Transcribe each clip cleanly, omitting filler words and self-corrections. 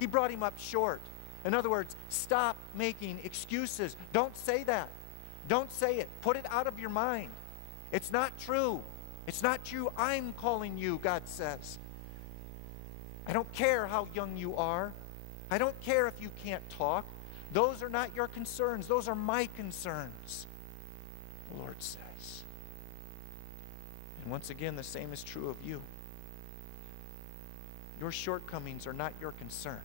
He brought him up short. In other words, stop making excuses. Don't say that. Don't say it. Put it out of your mind. It's not true. It's not true. I'm calling you, God says. I don't care how young you are. I don't care if you can't talk. Those are not your concerns. Those are my concerns, the Lord says. And once again, the same is true of you. Your shortcomings are not your concern.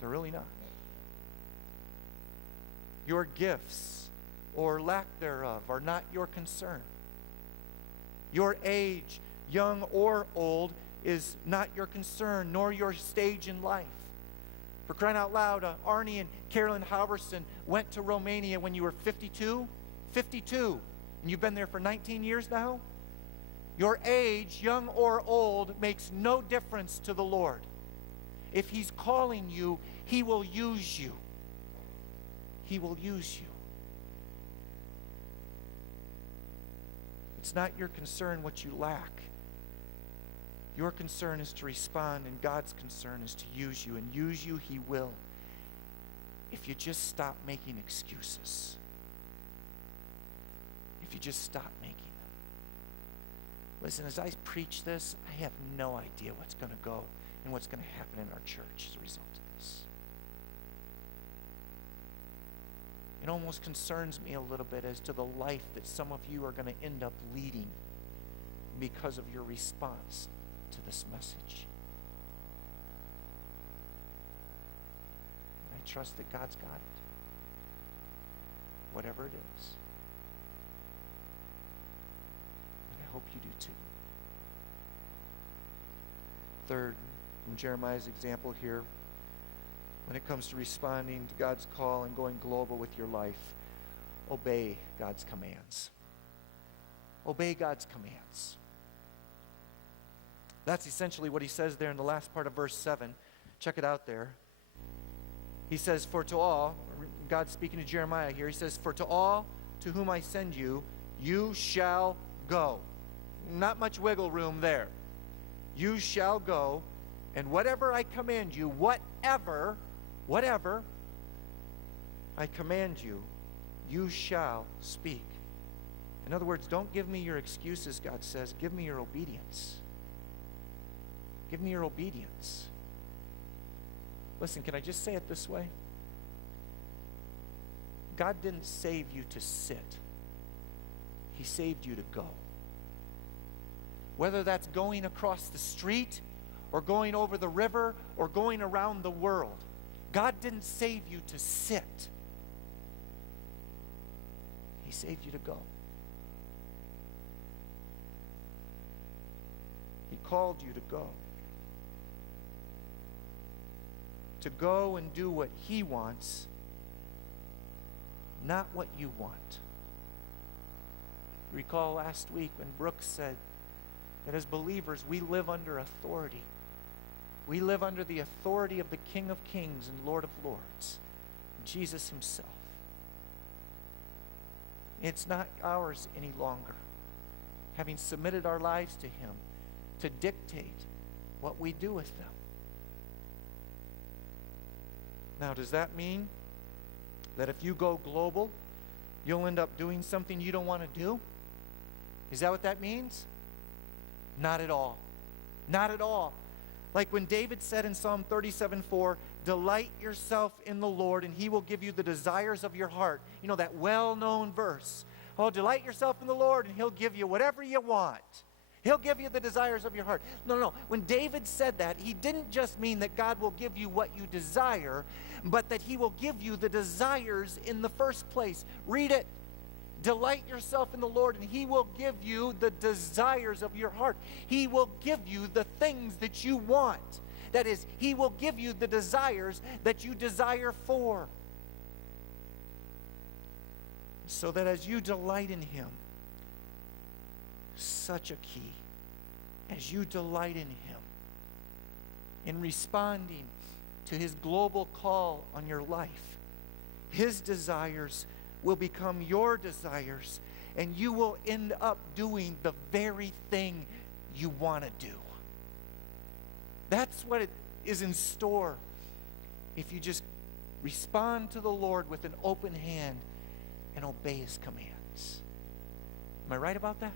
They're really not. Your gifts or lack thereof are not your concern. Your age, young or old, is not your concern, nor your stage in life. For crying out loud, Arnie and Carolyn Halverson went to Romania when you were 52? 52. And you've been there for 19 years now? Your age, young or old, makes no difference to the Lord. If He's calling you, He will use you. He will use you. It's not your concern what you lack. Your concern is to respond, and God's concern is to use you, and use you He will, if you just stop making excuses. If you just stop making them. Listen, as I preach this, I have no idea what's going to go and what's going to happen in our church as a result of this. It almost concerns me a little bit as to the life that some of you are going to end up leading because of your response to this message. And I trust that God's got it, whatever it is. And I hope you do too. Third, from Jeremiah's example here, when it comes to responding to God's call and going global with your life, obey God's commands. Obey God's commands. That's essentially what he says there in the last part of verse 7. Check it out there. He says, for to all, God's speaking to Jeremiah here, he says, for to all to whom I send you, you shall go. Not much wiggle room there. You shall go, and whatever I command you, whatever I command you, you shall speak. In other words, don't give me your excuses, God says. Give me your obedience. Give me your obedience. Listen, can I just say it this way? God didn't save you to sit. He saved you to go. Whether that's going across the street or going over the river or going around the world, God didn't save you to sit. He saved you to go. He called you to go. To go and do what He wants, not what you want. Recall last week when Brooks said that as believers we live under authority. We live under the authority of the King of Kings and Lord of Lords, Jesus Himself. It's not ours any longer, having submitted our lives to Him, to dictate what we do with them. Now, does that mean that if you go global, you'll end up doing something you don't want to do? Is that what that means? Not at all. Not at all. Like when David said in Psalm 37:4, delight yourself in the Lord and He will give you the desires of your heart. You know, that well-known verse. Oh, delight yourself in the Lord and He'll give you whatever you want. He'll give you the desires of your heart. No. When David said that, he didn't just mean that God will give you what you desire, but that He will give you the desires in the first place. Read it. Delight yourself in the Lord, and He will give you the desires of your heart. He will give you the things that you want. That is, He will give you the desires that you desire for. So that as you delight in Him, such a key, as you delight in Him, in responding to His global call on your life, His desires will become your desires, and you will end up doing the very thing you want to do. That's what is in store if you just respond to the Lord with an open hand and obey his commands. Am I right about that?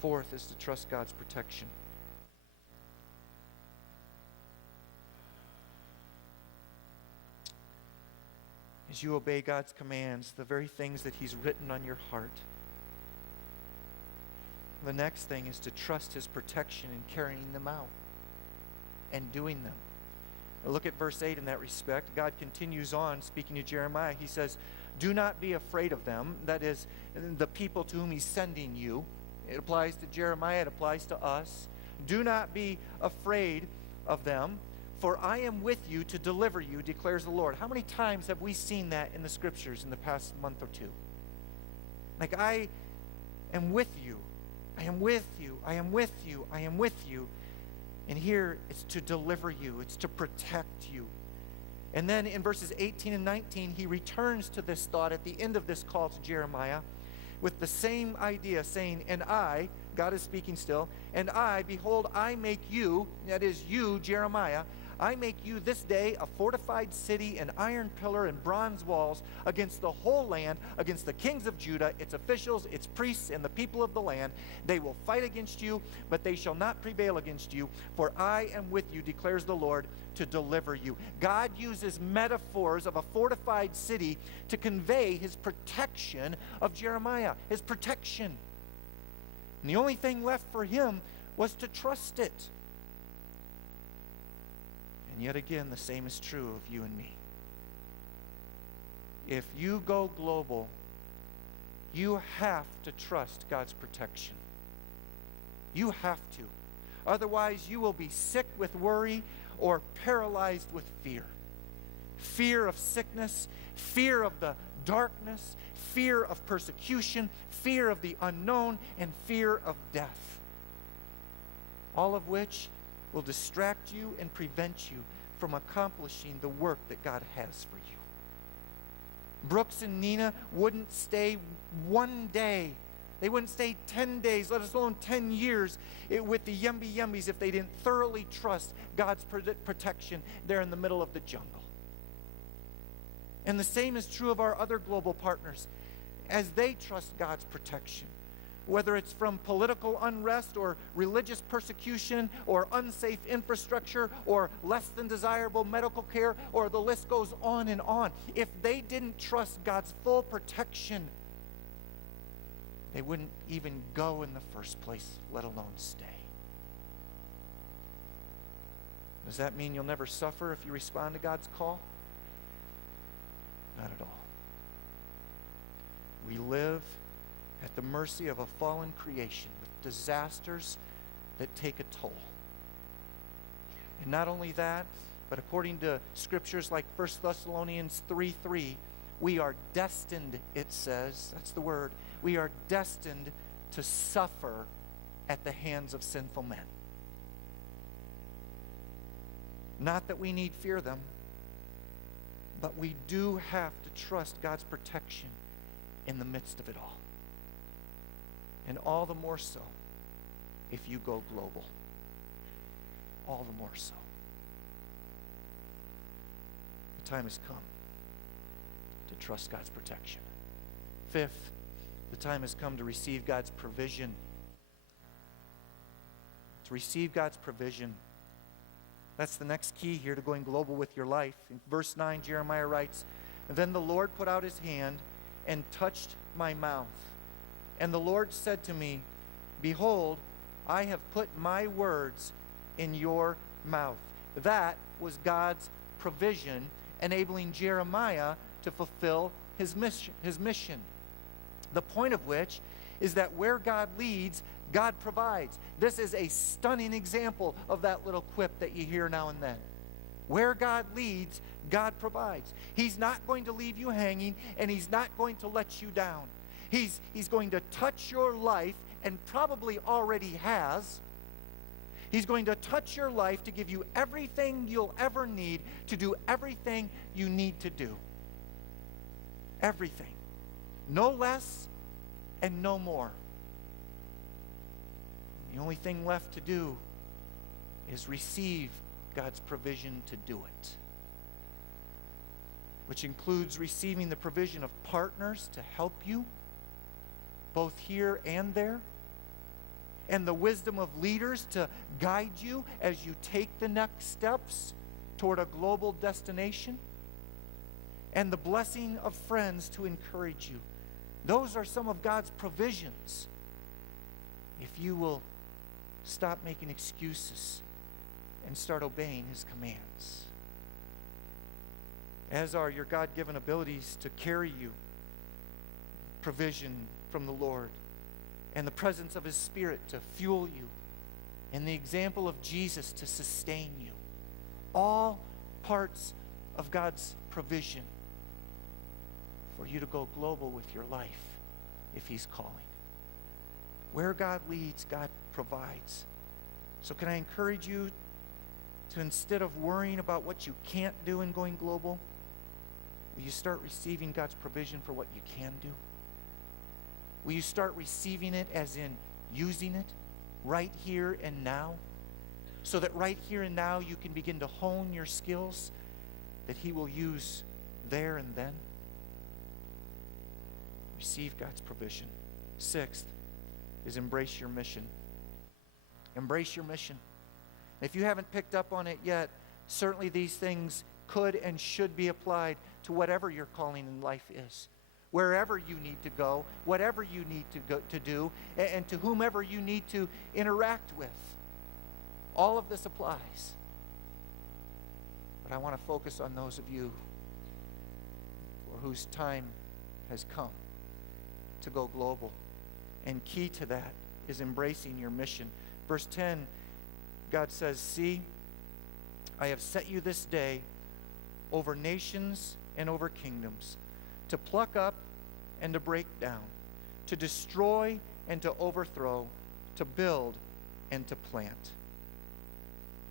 Fourth is to trust God's protection. As you obey God's commands, the very things that he's written on your heart. The next thing is to trust his protection in carrying them out and doing them. Look at verse 8 in that respect. God continues on speaking to Jeremiah. He says, do not be afraid of them. That is, the people to whom he's sending you. It applies to Jeremiah. It applies to us. Do not be afraid of them, for I am with you to deliver you, declares the Lord. How many times have we seen that in the scriptures in the past month or two? Like, I am with you. I am with you. I am with you. I am with you. And here it's to deliver you. It's to protect you. And then in verses 18 and 19, he returns to this thought at the end of this call to Jeremiah with the same idea, saying, and I, God is speaking still, and I, behold, I make you, that is you, Jeremiah, I make you this day a fortified city, an iron pillar and bronze walls against the whole land, against the kings of Judah, its officials, its priests, and the people of the land. They will fight against you, but they shall not prevail against you, for I am with you, declares the Lord, to deliver you. God uses metaphors of a fortified city to convey his protection of Jeremiah, his protection. And the only thing left for him was to trust it. And yet again, the same is true of you and me. If you go global, you have to trust God's protection. You have to. Otherwise, you will be sick with worry or paralyzed with fear. Fear of sickness, fear of the darkness, fear of persecution, fear of the unknown, and fear of death. All of which will distract you and prevent you from accomplishing the work that God has for you. Brooks and Nina wouldn't stay one day. They wouldn't stay 10 days, let alone 10 years with the Yumbies if they didn't thoroughly trust God's protection there in the middle of the jungle. And the same is true of our other global partners as they trust God's protection. Whether it's from political unrest or religious persecution or unsafe infrastructure or less than desirable medical care, or the list goes on and on. If they didn't trust God's full protection, they wouldn't even go in the first place, let alone stay. Does that mean you'll never suffer if you respond to God's call? Not at all. We live at the mercy of a fallen creation with disasters that take a toll. And not only that, but according to scriptures like 1 Thessalonians 3:3, we are destined, it says, that's the word, we are destined to suffer at the hands of sinful men. Not that we need fear them, but we do have to trust God's protection in the midst of it all. And all the more so if you go global. All the more so. The time has come to trust God's protection. Fifth, the time has come to receive God's provision. To receive God's provision. That's the next key here to going global with your life. In verse 9, Jeremiah writes, "Then the Lord put out his hand and touched my mouth. And the Lord said to me, Behold, I have put my words in your mouth." That was God's provision, enabling Jeremiah to fulfill his mission. The point of which is that where God leads, God provides. This is a stunning example of that little quip that you hear now and then. Where God leads, God provides. He's not going to leave you hanging, and he's not going to let you down. He's going to touch your life, and probably already has. He's going to touch your life to give you everything you'll ever need to do everything you need to do. Everything. No less and no more. The only thing left to do is receive God's provision to do it, which includes receiving the provision of partners to help you, both here and there, and the wisdom of leaders to guide you as you take the next steps toward a global destination, and the blessing of friends to encourage you. Those are some of God's provisions if you will stop making excuses and start obeying his commands. As are your God-given abilities to carry you, provision from the Lord, and the presence of his Spirit to fuel you, and the example of Jesus to sustain you. All parts of God's provision for you to go global with your life if he's calling. Where God leads, God provides. So can I encourage you to, instead of worrying about what you can't do in going global, will you start receiving God's provision for what you can do? Will you start receiving it as in using it right here and now? So that right here and now you can begin to hone your skills that he will use there and then. Receive God's provision. Sixth is embrace your mission. Embrace your mission. If you haven't picked up on it yet, certainly these things could and should be applied to whatever your calling in life is. Wherever you need to go, whatever you need to do, and to whomever you need to interact with. All of this applies. But I want to focus on those of you for whose time has come to go global. And key to that is embracing your mission. Verse 10, God says, "See, I have set you this day over nations and over kingdoms, to pluck up and to break down, to destroy and to overthrow, to build and to plant."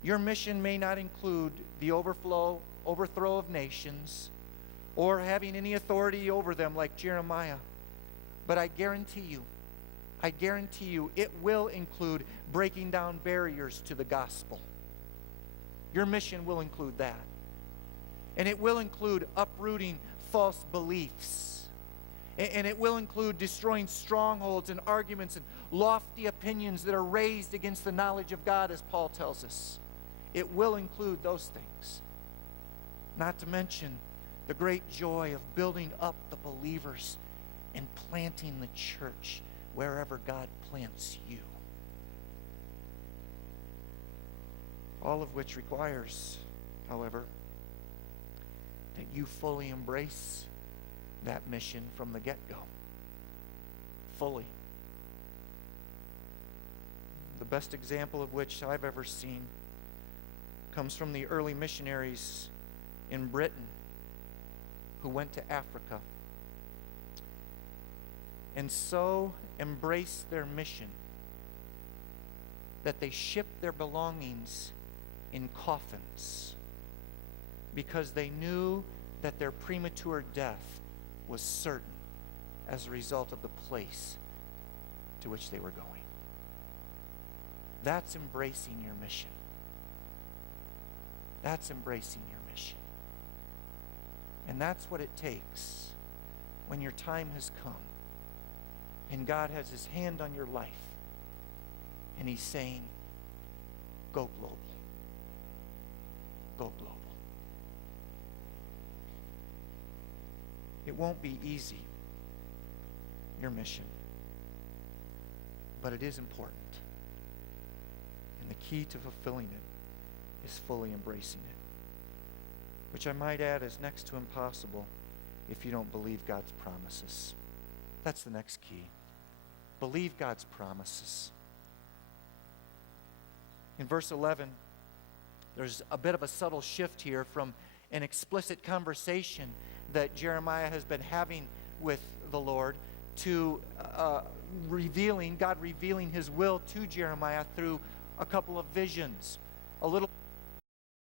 Your mission may not include the overthrow of nations or having any authority over them like Jeremiah, but I guarantee you, it will include breaking down barriers to the gospel. Your mission will include that. And it will include uprooting false beliefs. And it will include destroying strongholds and arguments and lofty opinions that are raised against the knowledge of God, as Paul tells us. It will include those things. Not to mention the great joy of building up the believers and planting the church wherever God plants you. All of which requires, however, that you fully embrace that mission from the get-go. Fully. The best example of which I've ever seen comes from the early missionaries in Britain who went to Africa and so embraced their mission that they shipped their belongings in coffins because they knew that their premature death was certain as a result of the place to which they were going. That's embracing your mission. That's embracing your mission. And that's what it takes when your time has come and God has his hand on your life and he's saying, go global. Go global. It won't be easy, your mission, but it is important. And the key to fulfilling it is fully embracing it, which I might add is next to impossible if you don't believe God's promises. That's the next key. Believe God's promises. In verse 11, there's a bit of a subtle shift here from an explicit conversation that Jeremiah has been having with the Lord to God revealing his will to Jeremiah through a couple of visions. A little